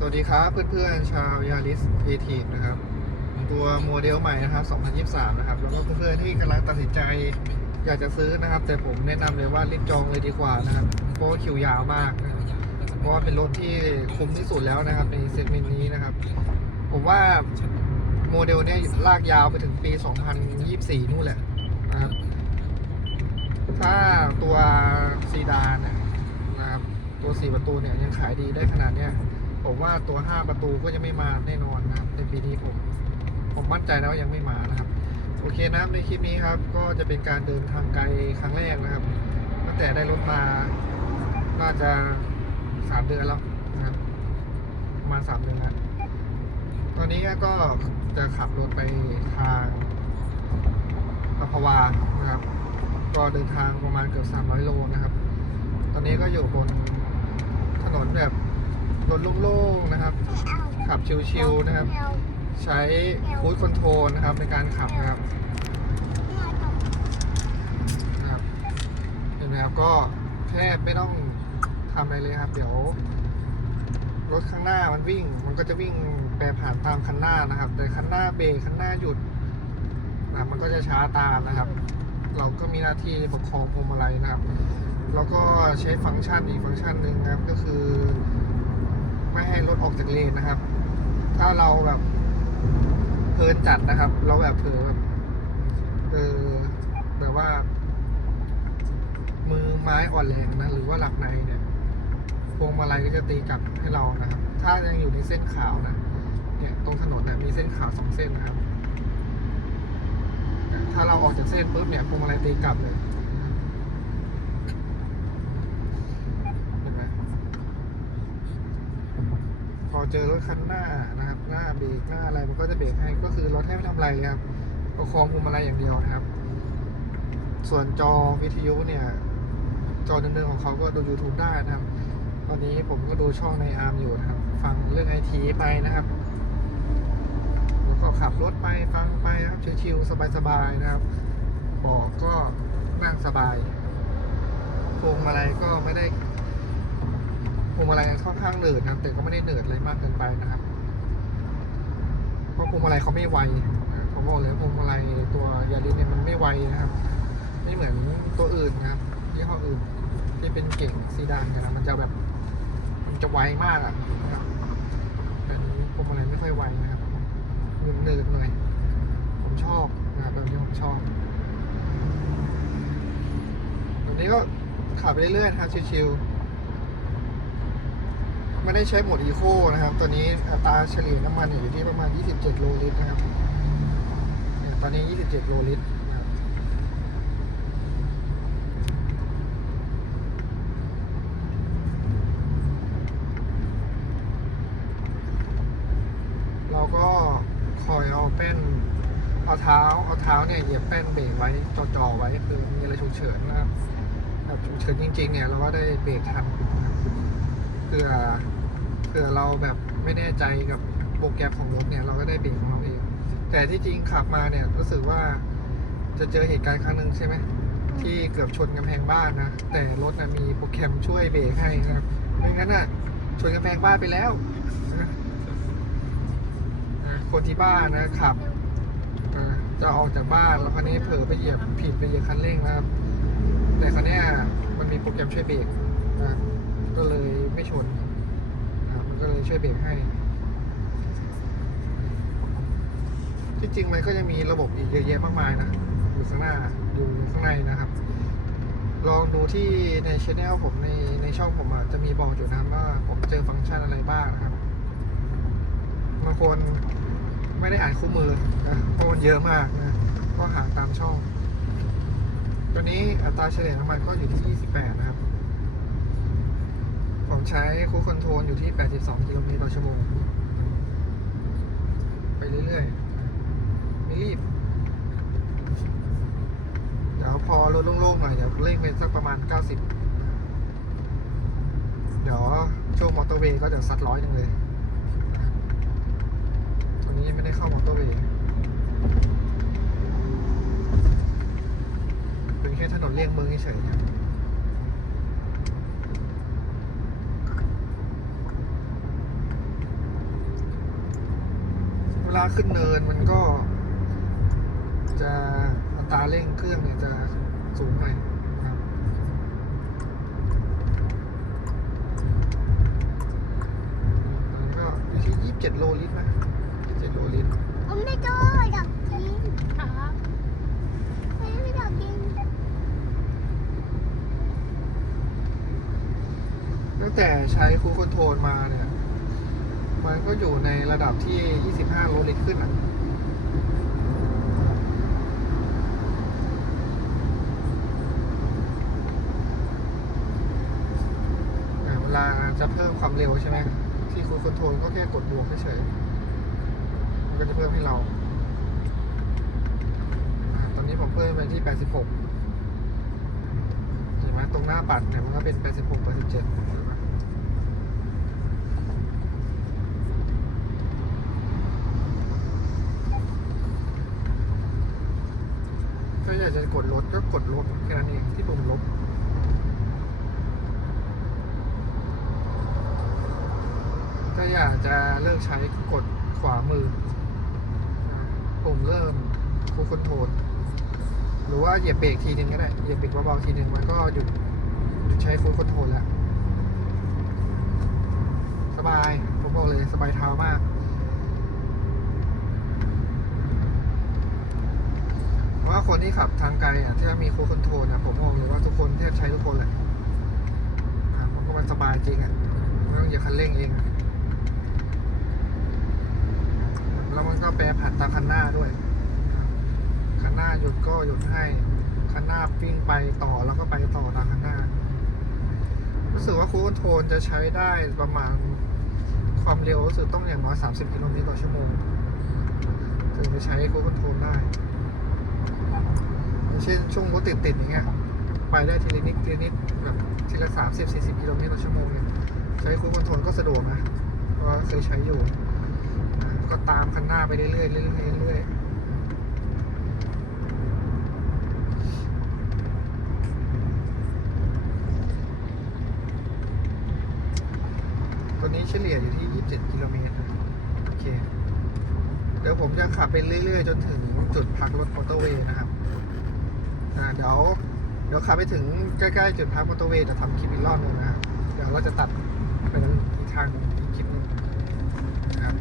สวัสดีครับเพื่อนๆชาวยาริสเอทีนะครับ ตัวโมเดลใหม่นะครับ 2023 นะครับ แล้วก็เพื่อนๆที่กำลังตัดสินใจอยากจะซื้อนะครับ แต่ผมแนะนำเลยว่ารีบจองเลยดีกว่านะครับเพราะว่าคิวยาวมาก เพราะว่าเป็นรถที่คุ้มที่สุดแล้วนะครับ ในเซกเมนต์นี้นะครับ ผมว่าโมเดลเนี้ยลากยาวไปถึงปี 2024 นู่นแหละนะครับ ถ้าตัวซีดานเนี่ยนะครับ ตัว 4 ประตูเนี่ยยังขายดีได้ขนาดเนี้ย ผมว่าตัว 5 ประตูก็จะไม่มาแน่นอนนะครับในปีนี้ผม ผมมั่นใจแล้ววายังไม่มานะครับ โอเคนะในคลิปนี้ครับ ก็จะเป็นการเดินทางไกลครั้งแรกนะครับ ตั้งแต่ได้รถมาน่าจะสามเดือนแล้วนะครับประมาณสามเดือนแล้วตอนนี้ก็จะขับรถไปทางอัพวานะครับ ก็เดินทางประมาณเกือบ300 โลนะครับ ตอนนี้ก็อยู่บนถนนแบบ รถโล่งๆนะครับ ขับชิวๆนะครับ ใช้คูดคอนโทรลนะครับในการขับนะครับนะครับเห็นไหมครับก็แค่ไม่ต้องทำอะไรเลยครับ เดี๋ยวรถข้างหน้ามันวิ่ง มันก็จะวิ่งแปรผ่านตามคันหน้านะครับ แต่คันหน้าเบรกคันหน้าหยุดนะมันก็จะช้าตามนะครับ เราก็มีหน้าที่ประคองพวงมาลัยนะครับ แล้วก็ใช้ฟังก์ชันอีกฟังก์ชันหนึ่งนะครับ ก็คือ ไม่ให้รถออกจากเลนนะครับ ถ้าเราแบบเพลินจัดนะครับ เราแบบเผลอแบบเออแบบว่า มือไม้อ่อนแรงนะหรือว่าหลักในเนี่ยพวงมาลัยก็จะตีกลับให้เรานะครับ ถ้ายังอยู่ในเส้นขาวนะเนี่ยตรงถนนนะมีเส้นขาวสองเส้นนะครับ ถ้าเราออกจากเส้นปุ๊บเนี่ยพวงมาลัยตีกลับเลยเห็นไหมพอ เจอรถคันหน้านะครับหน้าเบรกหน้าอะไรมันก็จะเบรกให้ก็คือเราแทบไม่ทำอะไรครับประคองพวงมาลัยอย่างเดียวนะครับ ส่วนจอวิทยุเนี่ย จอเดิมๆของเขาก็ดู YouTube ได้นะครับ ตอนนี้ผมก็ดูช่องในอาร์มอยู่นะครับ ฟังเรื่องไอทีไปนะครับแล้วก็ขับรถไปฟังไปนะครับชิวๆสบายๆนะครับเบอกก็นั่งสบายพวงมาลัยก็ไม่ได้ พวงมาลัยค่อนข้างเหนืดนะแต่ก็ไม่ได้เหนืดอะไรมากเกินไปนะครับเพราะพวงมาลัยเขาไม่ไวเขาบอกเลยพวงมาลัยตัวยาริสเนี่ยมันไม่ไวนะครับ ไม่เหมือนตัวอื่นนะครับยี่ห้ออื่นที่เป็นเก่งซีดานกันนะมันจะแบบมันจะไวมากอะนะครับแต่อันนี้พวงมาลัยไม่ค่อยไวนะครับหนืดหน่อยผมชอบนะแบบนี้ผมชอบแบบนี้ก็ขับไปเรื่อยๆครับชิวๆ ไม่ได้ใช้โหมดอีโคนะครับ ตัวนี้อัตราเฉลี่ยน้ำมันอยู่ที่ประมาณ 27 โลลิตรนะครับตอนนี้ 27 โลลิตรเราก็คอยเอาแป้นเอาเท้าเอาเท้าเนี่ยเหยียบแป้นเบรกไว้จ่อๆไว้คือมีอะไรฉุกเฉินนะครับแบบฉุกเฉินจริงๆเนี่ยเราก็ได้เบรกทันนะครับ เผื่อเผื่อเราแบบไม่แน่ใจกับโปรแกรมของรถเนี่ยเราก็ได้เบรกของเราเอง แต่ที่จริงขับมาเนี่ยรู้สึกว่าจะเจอเหตุการณ์ครั้งหนึ่งใช่ไหมที่เกือบชนกำแพงบ้านนะ แต่รถนะมีโปรแกรมช่วยเบรกให้นะครับไม่งั้นน่ะชนกำแพงบ้านไปแล้วนะนะคนที่บ้านนะขับอ่าจะออกจากบ้านแล้วคราวนี้เผลอไปเหยียบผิดไปเหยียบคันเร่งนะครับ แต่คราวเนี้ยมันมีโปรแกรมช่วยเบรกนะ ก็เลยไม่ชนนะมันก็เลยช่วยเบรกให้ ที่จริงมันก็จะมีระบบอีกเยอะแยะมากมายนะ อยู่ข้างหน้าอยู่ข้างในนะครับ ลองดูที่ในช anel ผมในในช่องผมอะจะมีบอกอยู่นะว่าผมเจอฟังก์ชันอะไรบ้างนะครับบางคนไม่ได้อ่านคู่มือนะเพราะมันเยอะมากนะก็หาตามช่องตัวนี้อัตราเฉลี่ยน้ำมันก็อยู่ที่ 28 นะครับ ผมใช้คูคอนโทรลอยู่ที่ 82 กิโลเมตรต่อชั่วโมง ไปเรื่อยๆ ไม่รีบ เดี๋ยวพอรถโล่งๆหน่อย เดี๋ยวเร่งไปสักประมาณ 90 เดี๋ยวช่วงมอเตอร์เวย์ก็จะซัดร้อยหนึงเลยนะครับตอนนี้ไม่ได้เข้ามอเตอร์เวย์เป็นแค่ถนนเลี่ยงเมืองเฉยๆครับ ลาขึ้นเนินมันก็ จะอัตราเร่งเครื่องเนี่ยจะสูงหน่อยนะครับแล้วก็อยู่ที่27โลลิตรนะ27โลลิตรผมไม่ชอบอยากกินครับไม่ไม่อยากกินตั้งแต่ใช้คูลคอนโทรลมาเนี่ย มันก็อยู่ในระดับที่ 25 โลลิตรขึ้นอะเวลาจะเพิ่มความเร็วใช่ไหม ที่คูลคอนโทรลก็แค่กดบวกเฉยมันก็จะเพิ่มให้เราอ่าตอนนี้ผมเพิ่มไปที่ 86 เห็นไหมตรงหน้าปัดเนี่ยมันก็เป็น 86 87เห็นไหมถ้า อยากจะกดลดก็กดลดแค่นั้นเองที่ปุ่มลบถ้าอยากจะเลิกใช้กดขวามือปุ่มเริ่มคูลคอนโทรลหรือว่าเหยียบเบรกทีนึงก็ได้เหยียบเบรกเบาๆทีนึงมันก็หยุดหยุดใช้คูลคอนโทรลแล้ว สบายผมบอกเลยสบายเท้ามาก เพราะ ว่าคนที่ขับทางไกลอะที่มีโคคอนโทรลนะผมบอกเลยว่าทุกคนแทบใช้ทุกคนแหละมันก็มันสบายจริงอะไม่ต้องเหยียบคันเร่งเองแล้วมันก็แปรผันตามคันหน้าด้วยคันหน้าหยุดก็หยุดให้คันหน้าวิ่งไปต่อแล้วก็ไปต่อตามคันหน้ารู้สึกว่าคูลคอนโทรจะใช้ได้ประมาณความเร็วรู้สึกต้องอย่างน้อย 30 กิโลเมตรต่อชั่วโมง ถึงจะใช้คูลคอนโทรได้ เช่นช่วงรถติดๆอย่างเงี้ยไปได้ทีละนิดทีละนิดแบบทีละสามสิบสี่สิบกิโลเมตรต่อชั่วโมงเนี่ยใช้คูลคอนโทรลก็สะดวกนะเพราะเคยใช้อยู่ ก็ตามคันหน้าไปเรื่อยๆเรื่อยๆเรื่อยๆตัวนี้เฉลี่ยอยู่ที่ 27 กิโลเมตร โอเค ดี๋ยวผมจะขับไปเรื่อยๆ จนถึงจุดพักรถมอเตอร์เวย์นะครับอ่าเดี๋ยวเดี๋ยวขับไปถึงใกล้ๆจุดพักมอเตอร์เวย์จะทำคลิปอีกรอบหนึงนะครับเดี๋ยวเราจะตัดไปอีกทางหนึ่งอีกคลิปหนึงนะครับ